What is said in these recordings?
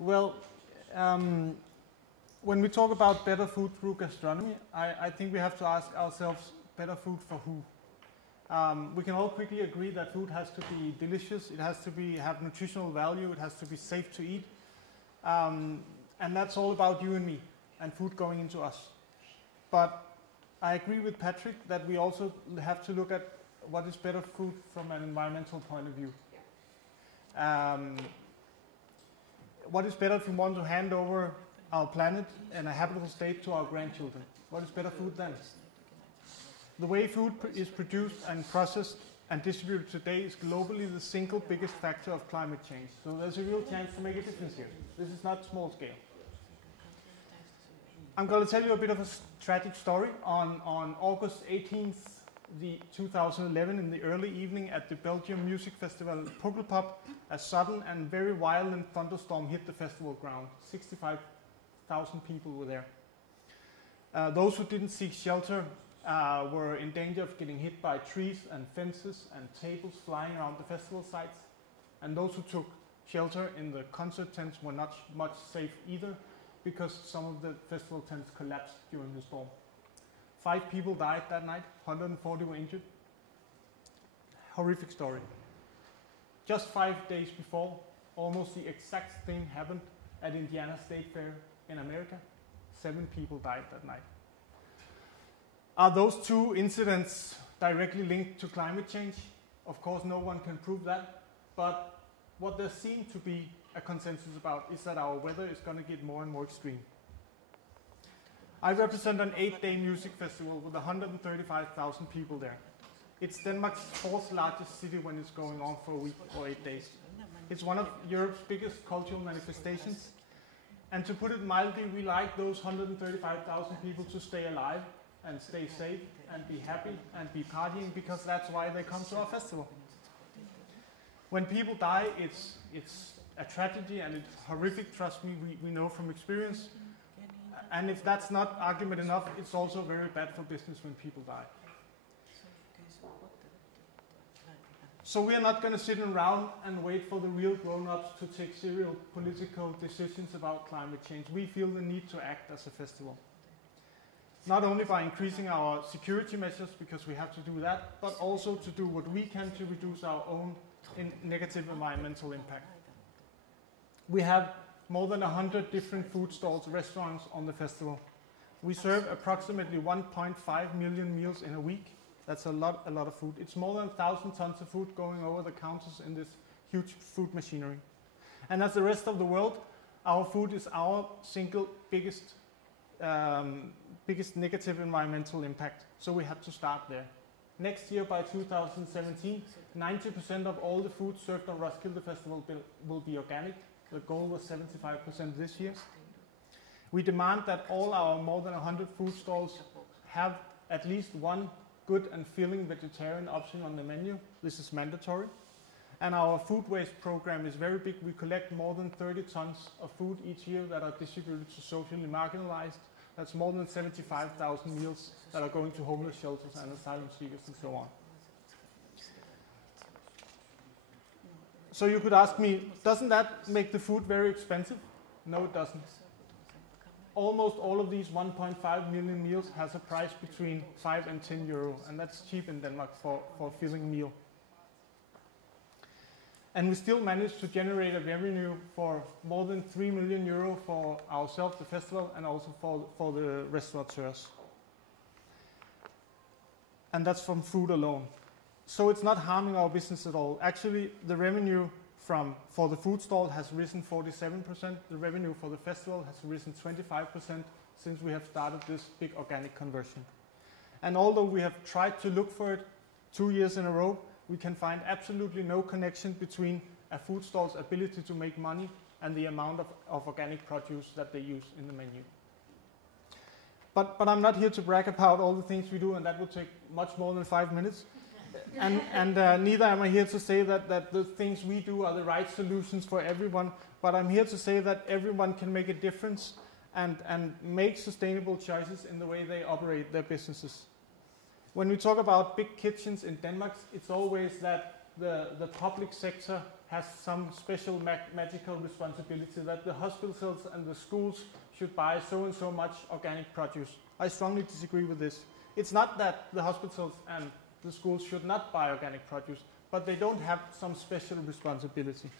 Well, when we talk about better food through gastronomy, I think we have to ask ourselves, better food for who? We can all quickly agree that food has to be delicious, it has to have nutritional value, it has to be safe to eat. And that's all about you and me, and food going into us. But I agree with Patrick that we also have to look at what is better food from an environmental point of view. What is better if we want to hand over our planet in a habitable state to our grandchildren? What is better food then? The way food is produced and processed and distributed today is globally the single biggest factor of climate change. So there's a real chance to make a difference here. This is not small scale. I'm going to tell you a bit of a tragic story. On August 18th, 2011, in the early evening at the Belgium music festival Pukkelpop, a sudden and very violent thunderstorm hit the festival ground. 65,000 people were there. Those who didn't seek shelter were in danger of getting hit by trees and fences and tables flying around the festival sites. And those who took shelter in the concert tents were not much safe either, because some of the festival tents collapsed during the storm. 5 people died that night, 140 were injured. Horrific story. Just 5 days before, almost the exact thing happened at Indiana State Fair in America. 7 people died that night. Are those 2 incidents directly linked to climate change? Of course, no one can prove that, but what there seems to be a consensus about is that our weather is going to get more and more extreme. I represent an 8-day music festival with 135,000 people there. It's Denmark's 4th largest city when it's going on for a week or 8 days. It's one of Europe's biggest cultural manifestations. And to put it mildly, we like those 135,000 people to stay alive and stay safe and be happy and be partying, because that's why they come to our festival. When people die, it's a tragedy and it's horrific, trust me, we know from experience. And if that's not argument enough, it's also very bad for business when people die. So we are not going to sit around and wait for the real grown-ups to take serious political decisions about climate change. We feel the need to act as a festival. Not only by increasing our security measures, because we have to do that, but also to do what we can to reduce our own negative environmental impact. We have more than 100 different food stalls, restaurants on the festival. We serve approximately 1.5 million meals in a week. That's a lot of food. It's more than 1,000 tons of food going over the counters in this huge food machinery. And as the rest of the world, our food is our single biggest negative environmental impact. So we have to start there. Next year, by 2017, 90% of all the food served on Roskilde Festival will be organic. The goal was 75% this year. We demand that all our more than 100 food stalls have at least one good and filling vegetarian option on the menu. This is mandatory. And our food waste program is very big. We collect more than 30 tons of food each year that are distributed to socially marginalized. That's more than 75,000 meals that are going to homeless shelters and asylum seekers and so on. So you could ask me, doesn't that make the food very expensive? No, it doesn't. Almost all of these 1.5 million meals has a price between 5 and 10 euro, and that's cheap in Denmark for a filling meal. And we still managed to generate a revenue for more than 3 million euro for ourselves, the festival, and also for the restaurateurs. And that's from food alone. So it's not harming our business at all. Actually, the revenue for the food stall has risen 47%. The revenue for the festival has risen 25% since we have started this big organic conversion. And although we have tried to look for it 2 years in a row, we can find absolutely no connection between a food stall's ability to make money and the amount of organic produce that they use in the menu. But I'm not here to brag about all the things we do, and that will take much more than 5 minutes. And neither am I here to say that the things we do are the right solutions for everyone, but I'm here to say that everyone can make a difference and make sustainable choices in the way they operate their businesses. When we talk about big kitchens in Denmark, it's always that the public sector has some special magical responsibility that the hospitals and the schools should buy so and so much organic produce. I strongly disagree with this. It's not that the hospitals and the schools should not buy organic produce, but they don't have some special responsibility.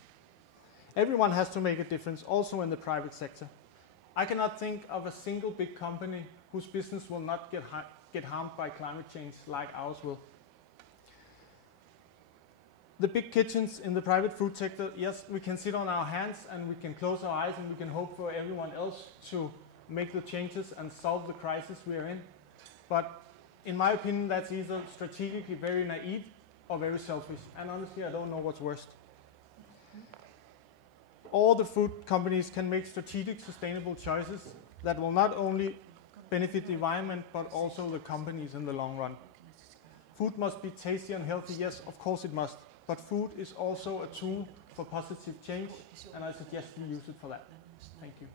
Everyone has to make a difference, also in the private sector. I cannot think of a single big company whose business will not get harmed by climate change like ours will. The big kitchens in the private food sector, yes, we can sit on our hands and we can close our eyes and we can hope for everyone else to make the changes and solve the crisis we are in. But in my opinion, that's either strategically very naive or very selfish. And honestly, I don't know what's worst. All the food companies can make strategic, sustainable choices that will not only benefit the environment, but also the companies in the long run. Food must be tasty and healthy, yes, of course it must. But food is also a tool for positive change, and I suggest we use it for that. Thank you.